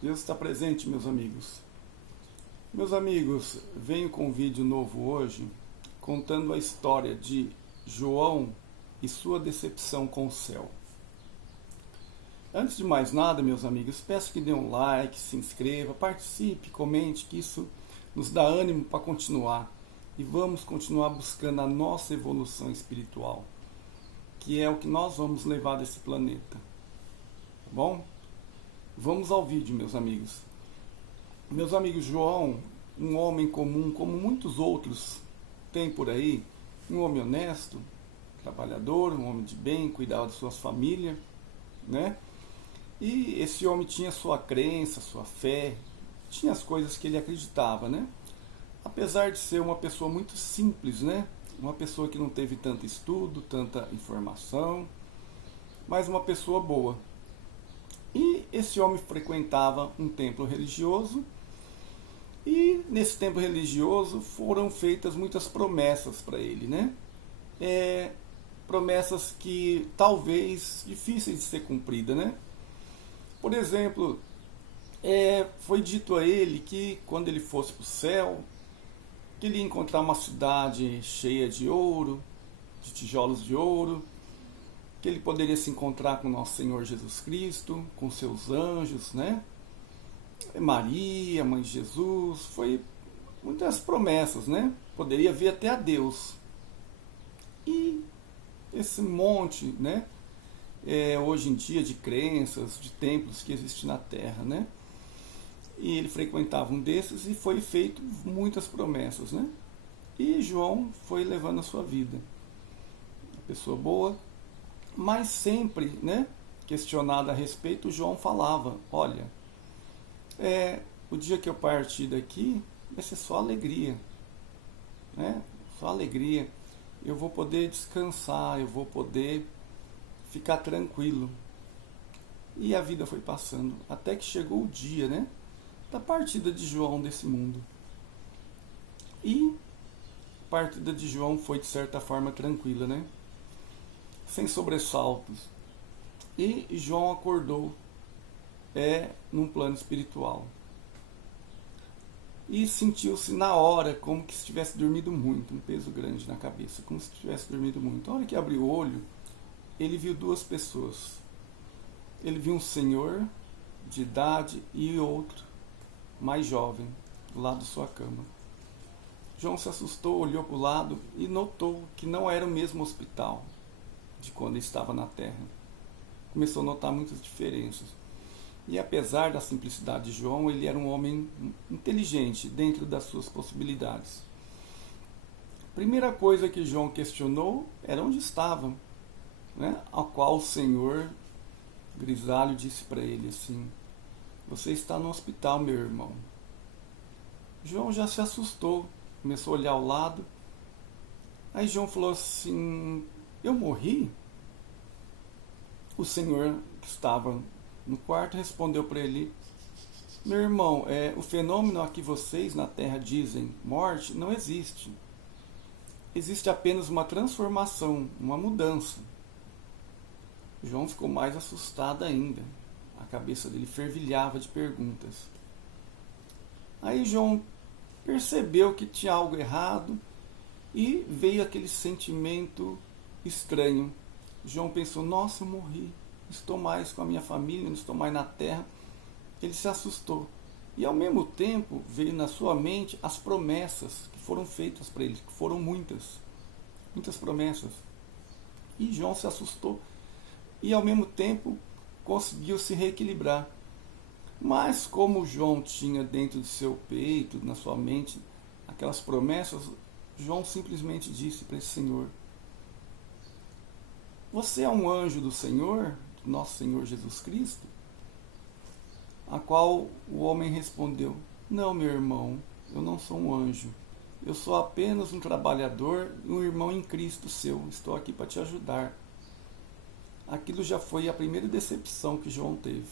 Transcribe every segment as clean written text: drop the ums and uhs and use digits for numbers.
Deus está presente, meus amigos. Meus amigos, venho com um vídeo novo hoje contando a história de João e sua decepção com o céu. Antes de mais nada, meus amigos, peço que dê um like, se inscreva, participe, comente, que isso nos dá ânimo para continuar. E vamos continuar buscando a nossa evolução espiritual, que é o que nós vamos levar desse planeta. Tá bom? Vamos ao vídeo, meus amigos. Meus amigos, João, um homem comum, como muitos outros tem por aí, um homem honesto, trabalhador, um homem de bem, cuidava de suas famílias, né? E esse homem tinha sua crença, sua fé, tinha as coisas que ele acreditava, né? Apesar de ser uma pessoa muito simples, né? Uma pessoa que não teve tanto estudo, tanta informação, mas uma pessoa boa. E esse homem frequentava um templo religioso, e nesse templo religioso foram feitas muitas promessas para ele, né? Promessas que talvez difíceis de ser cumpridas, né? Por exemplo, foi dito a ele que quando ele fosse para o céu, que ele ia encontrar uma cidade cheia de ouro, de tijolos de ouro, que ele poderia se encontrar com nosso Senhor Jesus Cristo, com seus anjos, né? Maria, mãe de Jesus, foi muitas promessas, né? Poderia ver até a Deus. E esse monte, né? Hoje em dia de crenças, de templos que existem na Terra, né? E ele frequentava um desses e foi feito muitas promessas, né? E João foi levando a sua vida. Uma pessoa boa, mas sempre, né, questionado a respeito, João falava, olha, o dia que eu partir daqui vai ser só alegria, né? Só alegria. Eu vou poder descansar, eu vou poder ficar tranquilo. E a vida foi passando, até que chegou o dia, né, da partida de João desse mundo. E a partida de João foi de certa forma tranquila, né? Sem sobressaltos. E João acordou num plano espiritual. E sentiu-se na hora como que se tivesse dormido muito, um peso grande na cabeça, como se tivesse dormido muito. A hora que abriu o olho, ele viu duas pessoas. Ele viu um senhor de idade e outro mais jovem do lado de sua cama. João se assustou, olhou para o lado e notou que não era o mesmo hospital de quando ele estava na Terra. Começou a notar muitas diferenças. E apesar da simplicidade de João, ele era um homem inteligente dentro das suas possibilidades. A primeira coisa que João questionou era onde estava, né? Ao qual o Senhor grisalho disse para ele assim, você está no hospital, meu irmão. João já se assustou, começou a olhar ao lado. Aí João falou assim, eu morri? O Senhor que estava no quarto respondeu para ele, meu irmão, o fenômeno a que vocês na Terra dizem morte não existe. Existe apenas uma transformação, uma mudança. João ficou mais assustado ainda. A cabeça dele fervilhava de perguntas. Aí João percebeu que tinha algo errado e veio aquele sentimento estranho. João pensou, nossa, eu morri, não estou mais com a minha família, não estou mais na Terra. Ele se assustou. E ao mesmo tempo veio na sua mente as promessas que foram feitas para ele, que foram muitas promessas. E João se assustou e ao mesmo tempo conseguiu se reequilibrar. Mas como João tinha dentro de seu peito, na sua mente, aquelas promessas, João simplesmente disse para esse Senhor, você é um anjo do Senhor, do nosso Senhor Jesus Cristo? A qual o homem respondeu, não, meu irmão, eu não sou um anjo. Eu sou apenas um trabalhador e um irmão em Cristo seu. Estou aqui para te ajudar. Aquilo já foi a primeira decepção que João teve.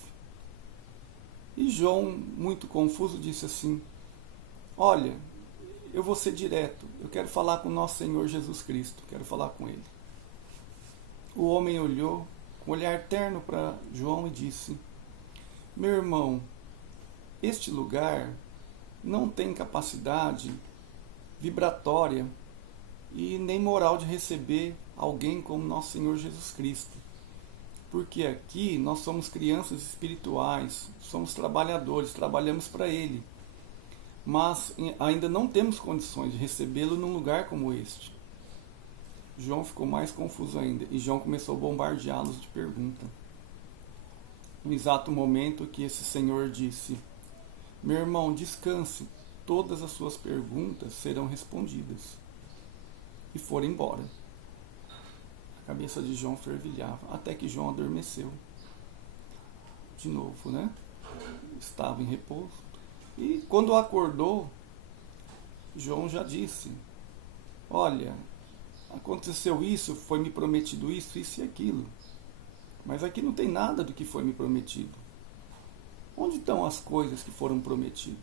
E João, muito confuso, disse assim, olha, eu vou ser direto. Eu quero falar com o nosso Senhor Jesus Cristo. Quero falar com Ele. O homem olhou com um olhar terno para João e disse, meu irmão, este lugar não tem capacidade vibratória e nem moral de receber alguém como nosso Senhor Jesus Cristo. Porque aqui nós somos crianças espirituais, somos trabalhadores, trabalhamos para Ele. Mas ainda não temos condições de recebê-lo num lugar como este. João ficou mais confuso ainda e João começou a bombardeá-los de perguntas. No exato momento que esse Senhor disse: meu irmão, descanse, todas as suas perguntas serão respondidas. E foram embora. A cabeça de João fervilhava, até que João adormeceu. De novo, né? Estava em repouso. E quando acordou, João já disse: olha, aconteceu isso, foi me prometido isso, isso e aquilo. Mas aqui não tem nada do que foi me prometido. Onde estão as coisas que foram prometidas?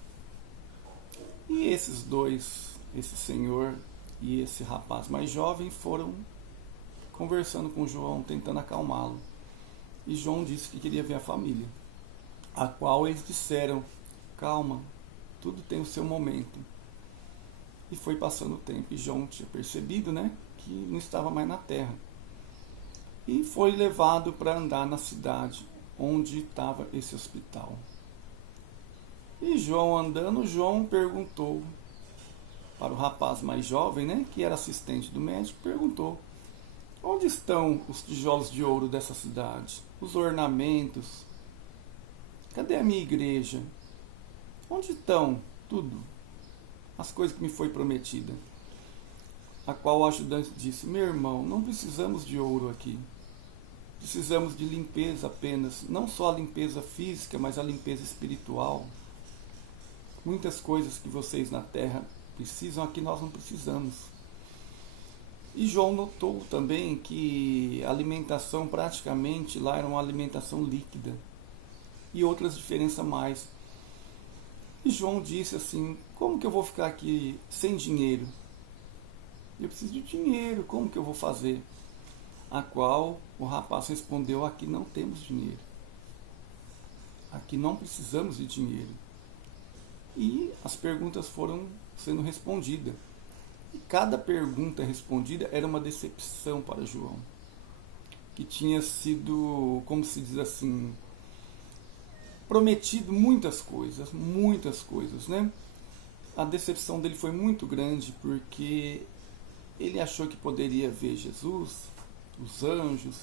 E esses dois, esse senhor e esse rapaz mais jovem, foram conversando com João, tentando acalmá-lo. E João disse que queria ver a família, a qual eles disseram: calma, tudo tem o seu momento. E foi passando o tempo, e João tinha percebido, né, que não estava mais na terra. E foi levado para andar na cidade onde estava esse hospital. E João andando, João perguntou para o rapaz mais jovem, né, que era assistente do médico, perguntou: onde estão os tijolos de ouro dessa cidade? Os ornamentos? Cadê a minha igreja? Onde estão tudo? As coisas que me foi prometida. A qual o ajudante disse: meu irmão, não precisamos de ouro aqui. Precisamos de limpeza apenas. Não só a limpeza física, mas a limpeza espiritual. Muitas coisas que vocês na terra precisam, aqui nós não precisamos. E João notou também que a alimentação praticamente lá era uma alimentação líquida. E outras diferenças mais. E João disse assim: como que eu vou ficar aqui sem dinheiro? Eu preciso de dinheiro, como que eu vou fazer? A qual o rapaz respondeu: aqui não temos dinheiro. Aqui não precisamos de dinheiro. E as perguntas foram sendo respondidas. E cada pergunta respondida era uma decepção para João, que tinha sido, como se diz assim, prometido muitas coisas, né? A decepção dele foi muito grande, porque ele achou que poderia ver Jesus, os anjos,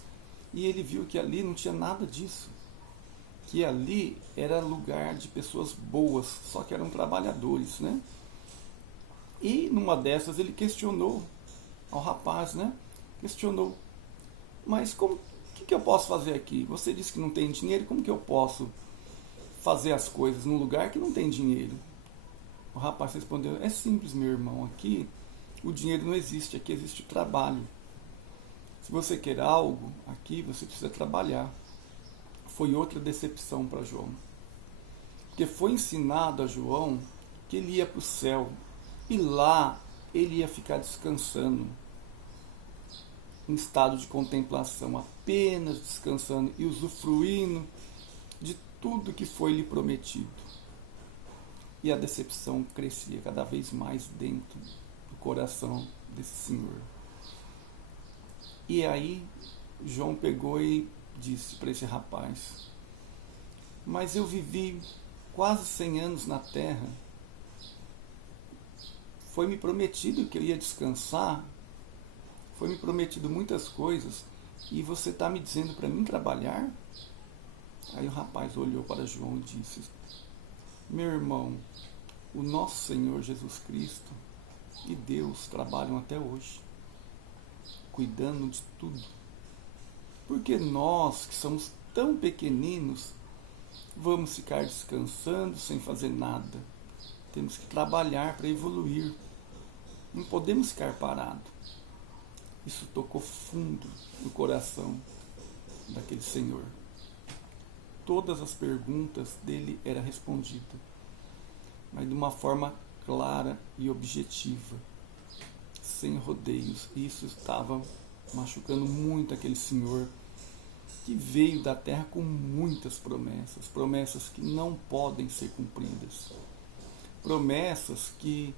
e ele viu que ali não tinha nada disso. Que ali era lugar de pessoas boas, só que eram trabalhadores, né? E numa dessas ele questionou ao rapaz, né? Questionou: mas como, que eu posso fazer aqui? Você disse que não tem dinheiro, como que eu posso fazer as coisas num lugar que não tem dinheiro? O rapaz respondeu: é simples, meu irmão, aqui o dinheiro não existe, aqui existe o trabalho. Se você quer algo, aqui você precisa trabalhar. Foi outra decepção para João. Porque foi ensinado a João que ele ia para o céu. E lá ele ia ficar descansando. Em estado de contemplação. Apenas descansando e usufruindo de tudo que foi lhe prometido. E a decepção crescia cada vez mais dentro do coração desse senhor. E aí João pegou e disse para esse rapaz: mas eu vivi quase 100 anos na terra, foi me prometido que eu ia descansar, foi me prometido muitas coisas, e você está me dizendo para mim trabalhar? Aí o rapaz olhou para João e disse: meu irmão, o nosso Senhor Jesus Cristo e Deus trabalham até hoje, cuidando de tudo. Porque nós, que somos tão pequeninos, vamos ficar descansando sem fazer nada. Temos que trabalhar para evoluir. Não podemos ficar parados. Isso tocou fundo no coração daquele senhor. Todas as perguntas dele eram respondidas, mas de uma forma clara e objetiva, sem rodeios. Isso estava machucando muito aquele senhor, que veio da terra com muitas promessas, promessas que não podem ser cumpridas, promessas que,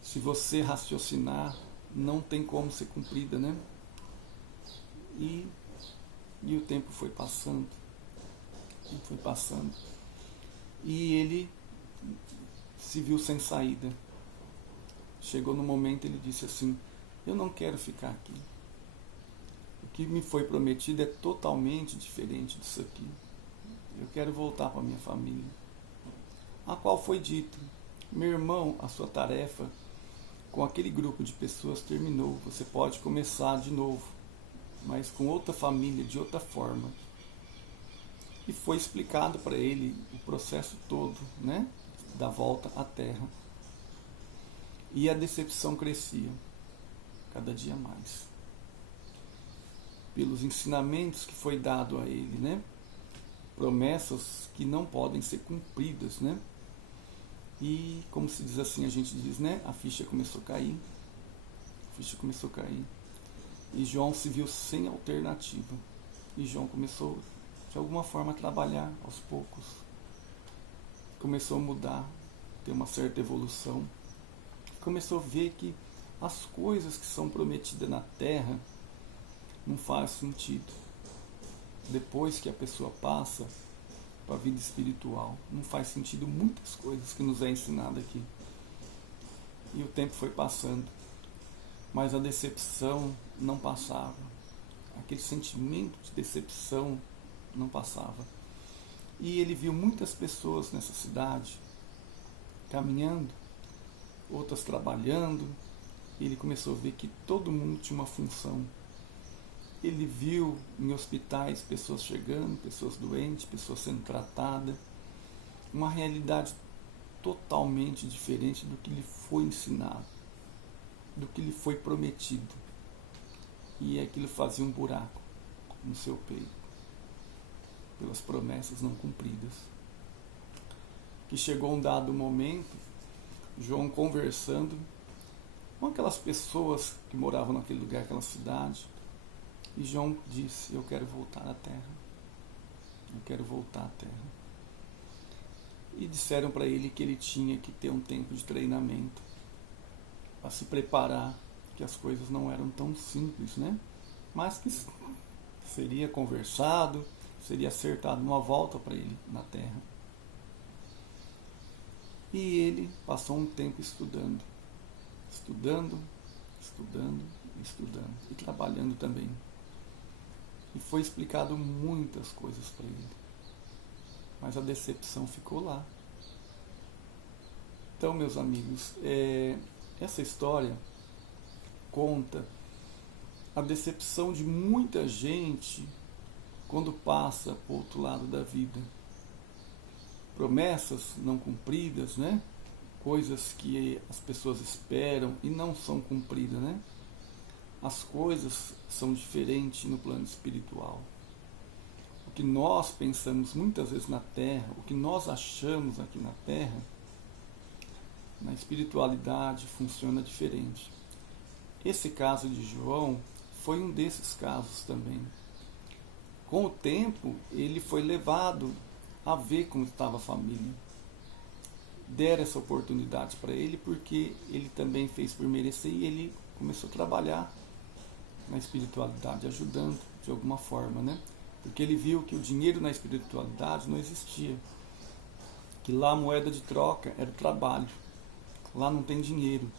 se você raciocinar, não tem como ser cumprida, né? E o tempo foi passando, e ele se viu sem saída. Chegou no momento, ele disse assim: eu não quero ficar aqui. O que me foi prometido é totalmente diferente disso aqui. Eu quero voltar para minha família. A qual foi dito: meu irmão, a sua tarefa com aquele grupo de pessoas terminou. Você pode começar de novo, mas com outra família, de outra forma. E foi explicado para ele o processo todo, né, da volta à Terra. E a decepção crescia cada dia mais, pelos ensinamentos que foi dado a ele, né? Promessas que não podem ser cumpridas, né? E, como se diz assim, a gente diz, né? A ficha começou a cair. E João se viu sem alternativa. E João começou, de alguma forma, a trabalhar aos poucos. Começou a mudar, ter uma certa evolução. Começou a ver que as coisas que são prometidas na Terra não faz sentido. Depois que a pessoa passa para a vida espiritual, não faz sentido muitas coisas que nos é ensinado aqui. E o tempo foi passando, mas a decepção não passava. Aquele sentimento de decepção não passava. E ele viu muitas pessoas nessa cidade caminhando, outras trabalhando. Ele começou a ver que todo mundo tinha uma função. Ele viu em hospitais pessoas chegando, pessoas doentes, pessoas sendo tratadas. Uma realidade totalmente diferente do que lhe foi ensinado, do que lhe foi prometido. E aquilo fazia um buraco no seu peito, pelas promessas não cumpridas. Que chegou um dado momento, João conversando com aquelas pessoas que moravam naquele lugar, aquela cidade, e João disse: eu quero voltar à Terra. Eu quero voltar à Terra. E disseram para ele que ele tinha que ter um tempo de treinamento para se preparar, que as coisas não eram tão simples, né? Mas que seria conversado, seria acertado uma volta para ele na Terra. E ele passou um tempo estudando, e trabalhando também. E foi explicado muitas coisas para ele, mas a decepção ficou lá. Então, meus amigos, essa história conta a decepção de muita gente quando passa para o outro lado da vida. Promessas não cumpridas, né? Coisas que as pessoas esperam e não são cumpridas, né? As coisas são diferentes no plano espiritual. O que nós pensamos muitas vezes na Terra, o que nós achamos aqui na Terra, na espiritualidade funciona diferente. Esse caso de João foi um desses casos também. Com o tempo, ele foi levado a ver como estava a família. Deram essa oportunidade para ele porque ele também fez por merecer e ele começou a trabalhar na espiritualidade, ajudando de alguma forma, né? Porque ele viu que o dinheiro na espiritualidade não existia, que lá a moeda de troca era o trabalho, lá não tem dinheiro.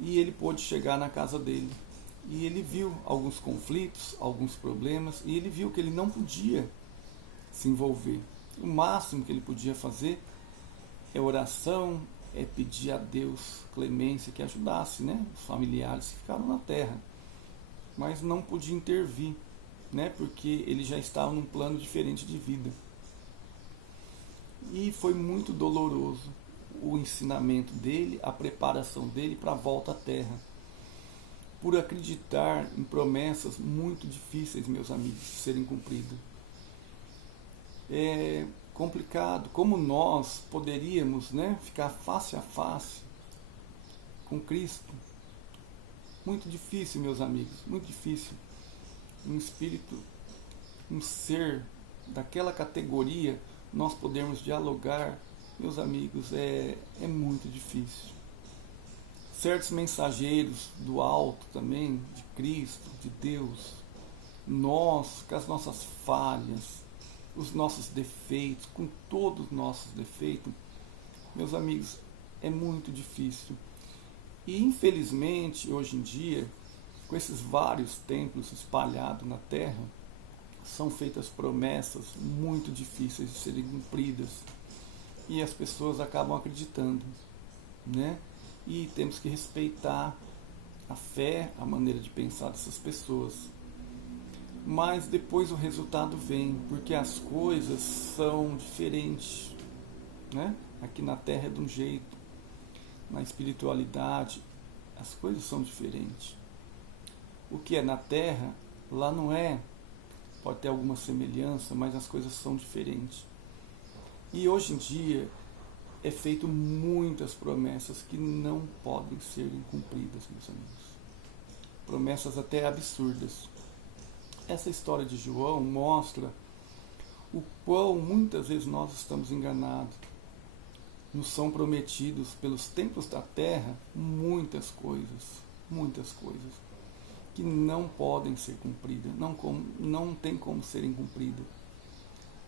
E ele pôde chegar na casa dele e ele viu alguns conflitos, alguns problemas, e ele viu que ele não podia se envolver. O máximo que ele podia fazer é oração, é pedir a Deus clemência, que ajudasse, né, os familiares que ficaram na terra, mas não podia intervir, né, porque ele já estava num plano diferente de vida. E foi muito doloroso o ensinamento dele, a preparação dele para a volta à terra, por acreditar em promessas muito difíceis, meus amigos, de serem cumpridas. É complicado. Como nós poderíamos, né, ficar face a face com Cristo? Muito difícil, meus amigos, muito difícil. Um espírito um ser daquela categoria, nós podemos dialogar, meus amigos, é muito difícil. Certos mensageiros do alto também, de Cristo, de Deus, nós, com as nossas falhas, os nossos defeitos, com todos os nossos defeitos, meus amigos, é muito difícil. E infelizmente, hoje em dia, com esses vários templos espalhados na terra, são feitas promessas muito difíceis de serem cumpridas. E as pessoas acabam acreditando, né? E temos que respeitar a fé, a maneira de pensar dessas pessoas. Mas depois o resultado vem, porque as coisas são diferentes, né? Aqui na Terra é de um jeito, na espiritualidade as coisas são diferentes. O que é na Terra, lá não é, pode ter alguma semelhança, mas as coisas são diferentes. E hoje em dia é feito muitas promessas que não podem ser cumpridas, meus amigos. Promessas até absurdas. Essa história de João mostra o quão muitas vezes nós estamos enganados. Nos são prometidos pelos templos da terra muitas coisas que não podem ser cumpridas, não tem como serem cumpridas.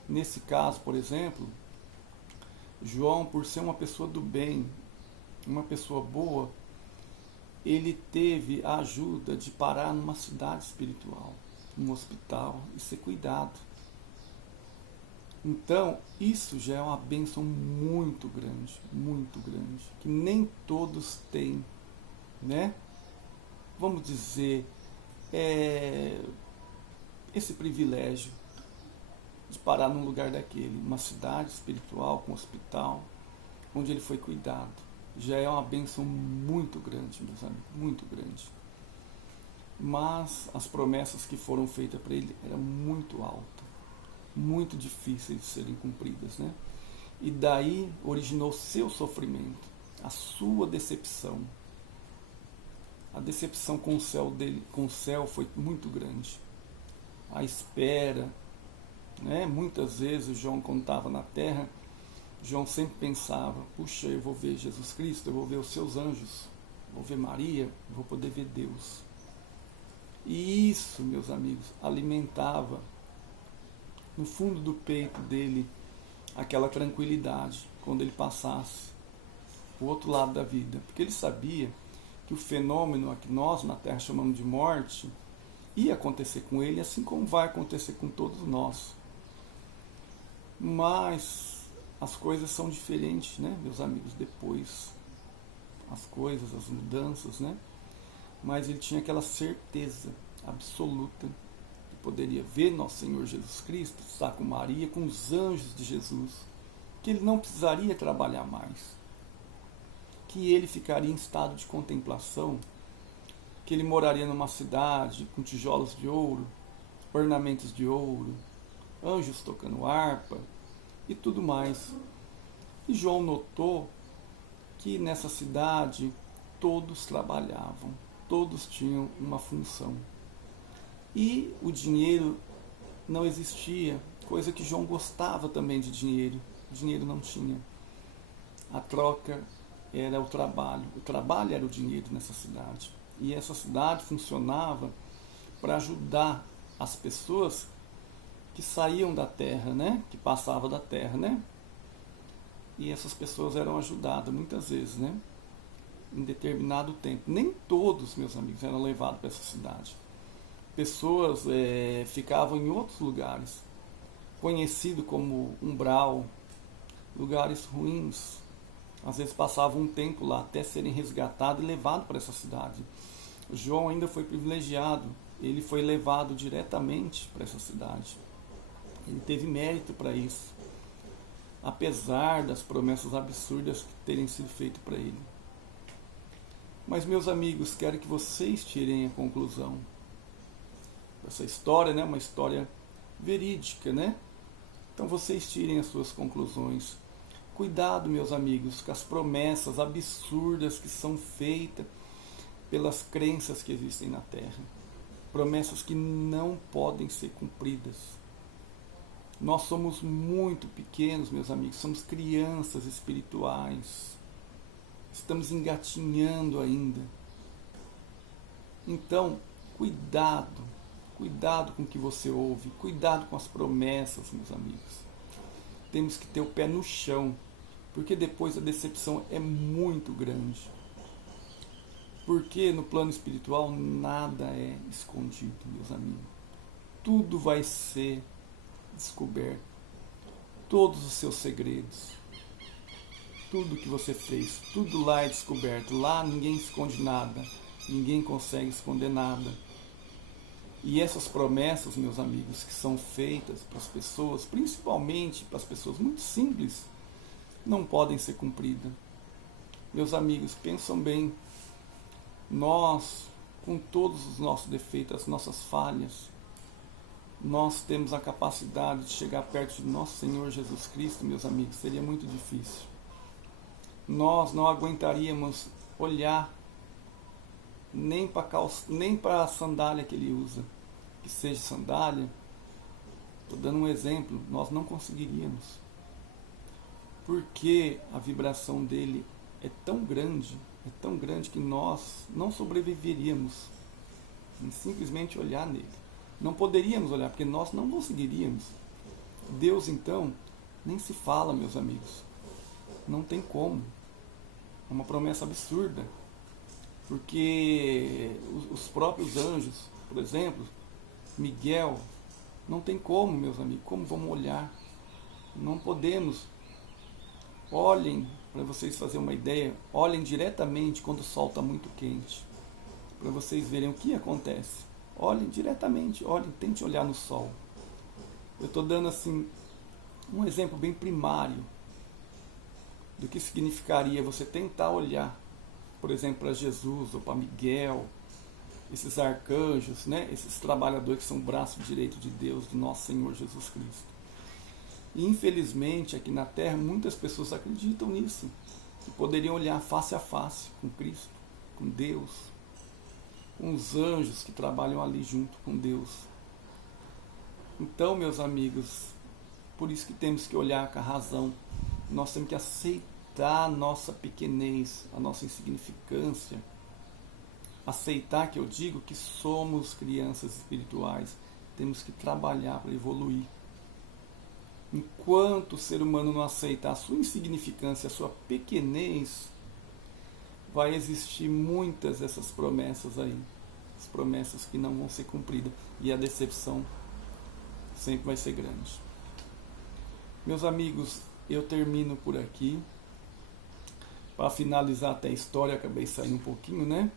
Nesse caso, por exemplo, João, por ser uma pessoa do bem, uma pessoa boa, ele teve a ajuda de parar numa cidade espiritual, num hospital, e ser cuidado. Então, isso já é uma bênção muito grande, que nem todos têm, né? Vamos dizer, esse privilégio de parar num lugar daquele, uma cidade espiritual com um hospital, onde ele foi cuidado. Já é uma bênção muito grande, meus amigos, muito grande. Mas as promessas que foram feitas para ele eram muito altas, muito difíceis de serem cumpridas, né? E daí originou seu sofrimento, a sua decepção. A decepção com o céu dele, com o céu, foi muito grande. A espera, né? Muitas vezes João, quando estava na terra, João sempre pensava: puxa, eu vou ver Jesus Cristo, eu vou ver os seus anjos, vou ver Maria, eu vou poder ver Deus. E isso, meus amigos, alimentava no fundo do peito dele aquela tranquilidade quando ele passasse o outro lado da vida, porque ele sabia que o fenômeno a que nós na Terra chamamos de morte ia acontecer com ele, assim como vai acontecer com todos nós. Mas as coisas são diferentes, né, meus amigos, depois. As coisas, as mudanças, né? Mas ele tinha aquela certeza absoluta que poderia ver nosso Senhor Jesus Cristo, estar com Maria, com os anjos de Jesus, que ele não precisaria trabalhar mais, que ele ficaria em estado de contemplação, que ele moraria numa cidade com tijolos de ouro, ornamentos de ouro, anjos tocando harpa e tudo mais. E João notou que nessa cidade todos trabalhavam, todos tinham uma função. E o dinheiro não existia, coisa que João gostava também de dinheiro. Dinheiro não tinha. A troca era o trabalho era o dinheiro nessa cidade. E essa cidade funcionava para ajudar as pessoas que saíam da terra, né? Que passavam da terra, né? E essas pessoas eram ajudadas muitas vezes, né? Em determinado tempo. Nem todos, meus amigos, eram levados para essa cidade. Pessoas ficavam em outros lugares, conhecido como umbral, lugares ruins. Às vezes passavam um tempo lá até serem resgatados e levados para essa cidade. João ainda foi privilegiado, ele foi levado diretamente para essa cidade. Ele teve mérito para isso, apesar das promessas absurdas que terem sido feitas para ele. Mas, meus amigos, quero que vocês tirem a conclusão dessa história, né? Uma história verídica, né? Então vocês tirem as suas conclusões. Cuidado, meus amigos, com as promessas absurdas que são feitas pelas crenças que existem na Terra. Promessas que não podem ser cumpridas. Nós somos muito pequenos, meus amigos, somos crianças espirituais. Estamos engatinhando ainda. Então, cuidado com o que você ouve, cuidado com as promessas, meus amigos. Temos que ter o pé no chão, porque depois a decepção é muito grande. Porque no plano espiritual nada é escondido, meus amigos. Tudo vai ser descoberto. Todos os seus segredos. Tudo que você fez, tudo lá é descoberto. Lá ninguém esconde nada. Ninguém consegue esconder nada. E essas promessas, meus amigos, que são feitas para as pessoas, principalmente para as pessoas muito simples, não podem ser cumpridas. Meus amigos, pensam bem. Nós, com todos os nossos defeitos, as nossas falhas, nós temos a capacidade de chegar perto de nosso Senhor Jesus Cristo, meus amigos, seria muito difícil. Nós não aguentaríamos olhar nem para a sandália que ele usa, que seja sandália. Estou dando um exemplo, nós não conseguiríamos. Porque a vibração dele é tão grande que nós não sobreviveríamos em simplesmente olhar nele. Não poderíamos olhar, porque nós não conseguiríamos. Deus, então, nem se fala, meus amigos. Não tem como. É uma promessa absurda. Porque os próprios anjos, por exemplo, Miguel, não tem como, meus amigos. Como vamos olhar? Não podemos. Olhem, para vocês fazerem uma ideia, olhem diretamente quando o sol está muito quente. Para vocês verem o que acontece. Olhem diretamente, tente olhar no sol. Eu estou dando assim um exemplo bem primário do que significaria você tentar olhar, por exemplo, para Jesus ou para Miguel, esses arcanjos, né? Esses trabalhadores que são o braço direito de Deus, do nosso Senhor Jesus Cristo. E infelizmente aqui na Terra muitas pessoas acreditam nisso, que poderiam olhar face a face com Cristo, com Deus, com os anjos que trabalham ali junto com Deus. Então, meus amigos, por isso que temos que olhar com a razão. Nós temos que aceitar a nossa pequenez, a nossa insignificância. Aceitar que eu digo que somos crianças espirituais. Temos que trabalhar para evoluir. Enquanto o ser humano não aceitar a sua insignificância, a sua pequenez, vai existir muitas dessas promessas aí. As promessas que não vão ser cumpridas. E a decepção sempre vai ser grande. Meus amigos, eu termino por aqui. Para finalizar até a história, acabei saindo um pouquinho, né?